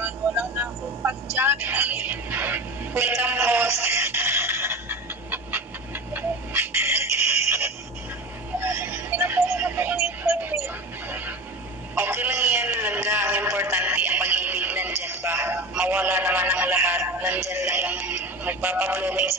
Ayan, wala na akong pag-jockey. Welcome host. Pinapuro na po ng internet. Okay lang yan, langga. Ang importante, ang pag-ibig nandyan ba? Mawala naman ang lahat. Nandyan lang ang magpapablooming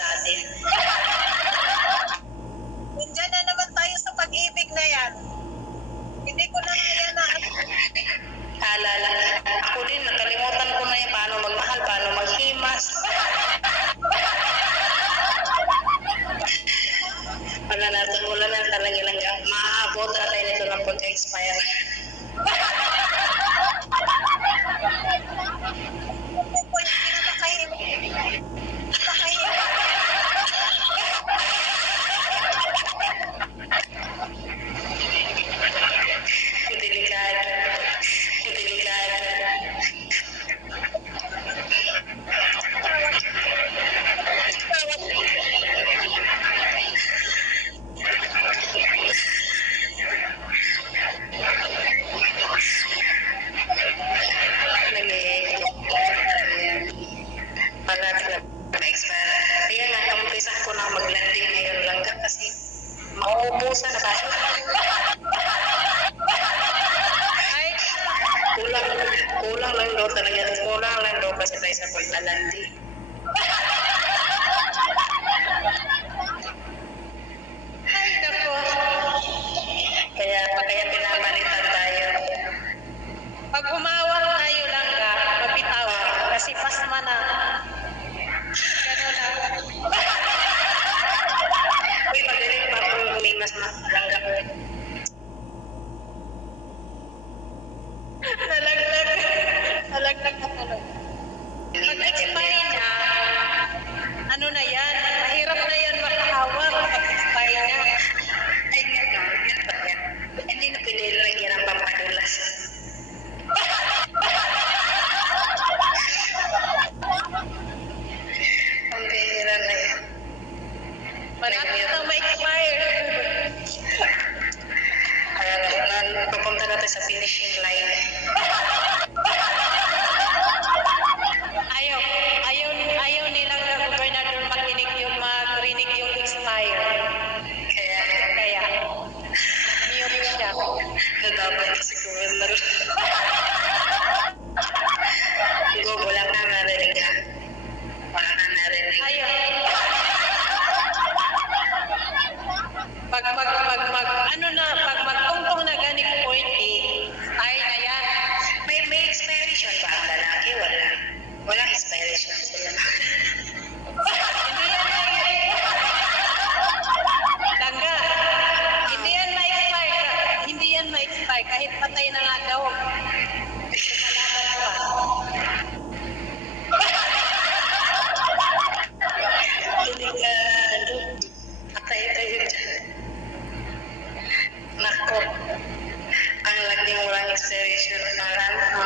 walang expiration. Ang ano,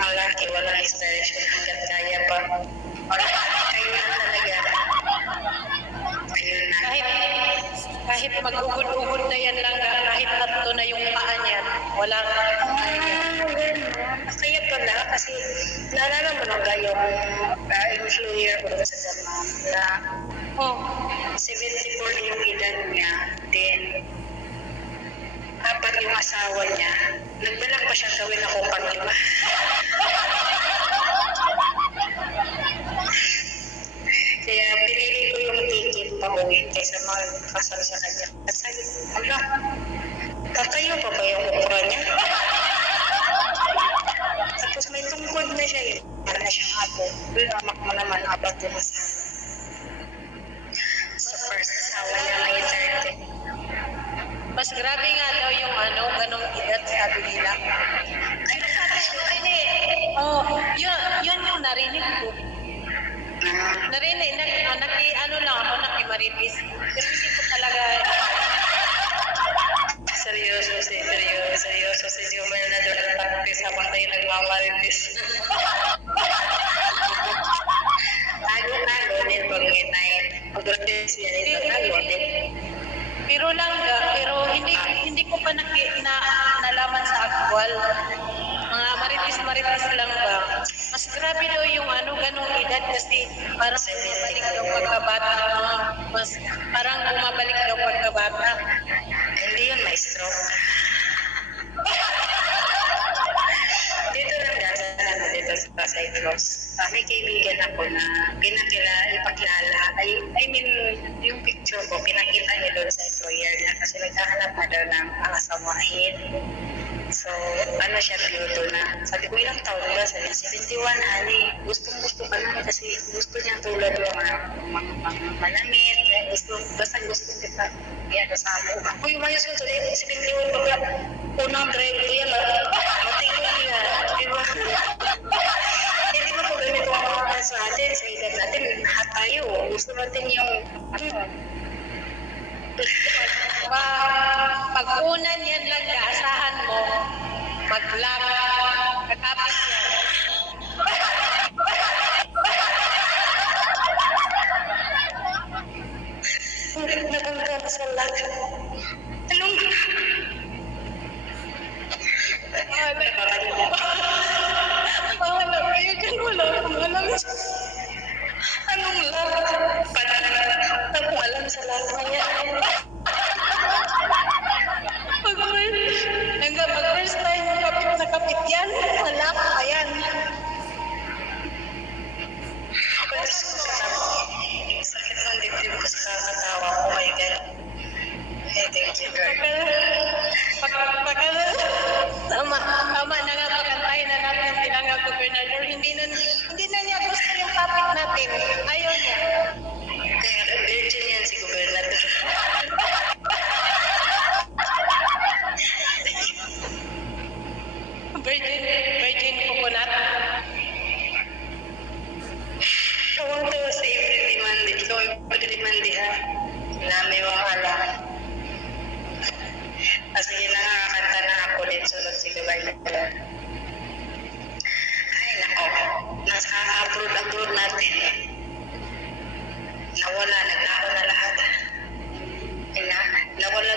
ang laki walang expiration hanggat kaya pa. Ayun na talaga. Ayun na. Kahit kahit mag-ugod-ugod na yan lang, kahit tatlo na yung paa niyan, walang Ah. Kaya pala, kasi naalala mo ba yung uh, employer ko sa Daman na oh, 74 yung edad niya, then apat yung asawa niya, nagbalak pa siya gawin ako pang lima. Kaya pinili ko yung ticket pa uwi kaysa magkasal sa kanya. At sabi ko, ala, tatayo pa ba yung ukra niya? Tapos may tungkod na siya eh. Para na siyang abo. Lamak mo naman abat yung asawa. Sa first asawa niya may 30. mas grabe nga Pasay Cross. Ah, may kaibigan ako na pinakila, ipakilala. I, I mean, yung picture ko, pinakita niya doon sa employer niya kasi naghahanap na daw ng pangasawahin. So, ano siya, beauty na. Sabi ko, ilang taon ba? Sabi niya, 71, honey. Gustong gusto ka naman kasi gusto niya tulad yung mga, mga, mga malamit. Gusto, basta gusto kita. Yan, sa ako. Ako yung mayos ko, sabi, 71 pa ba? Unang drive ko yan, ah. matikot niya. Di tayo. Gusto natin yung, ano, Pag, pag unan yan lang naasahan mo, mag-lock, kakapit yan. nabangga na sa lahat. Virgin, virgin coconut. Kawang to sa every demand. Ikaw every demand ha. Nami wala. Ah, sige na nga, kanta na ako din sunod si Gobernador. Ay, nako. Nasa abroad-abroad natin. Nawala, naglaho na lahat. Na, nawala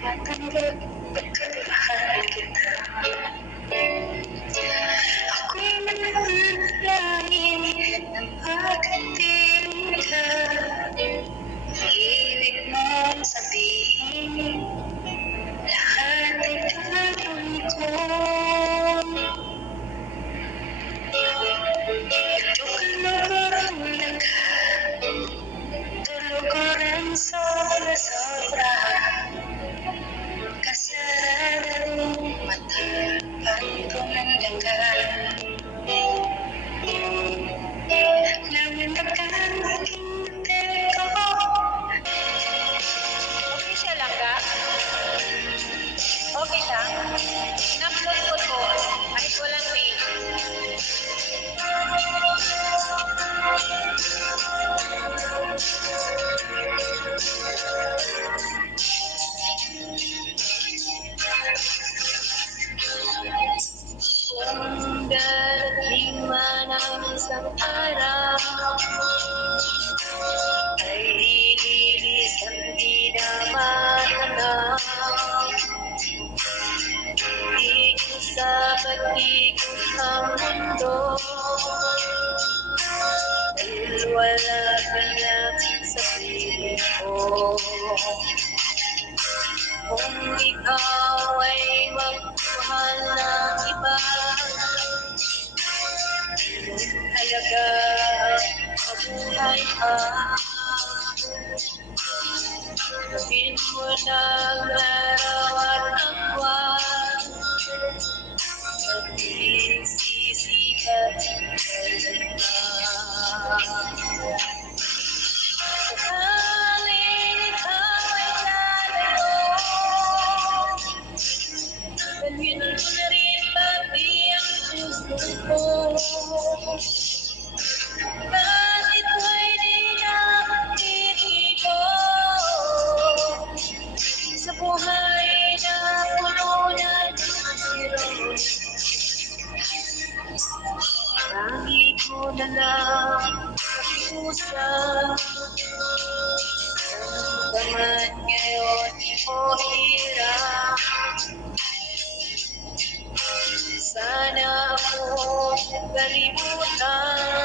Gracias. Gawin mo ng araw at ang buwan Magsisikat kailan ka kalimutan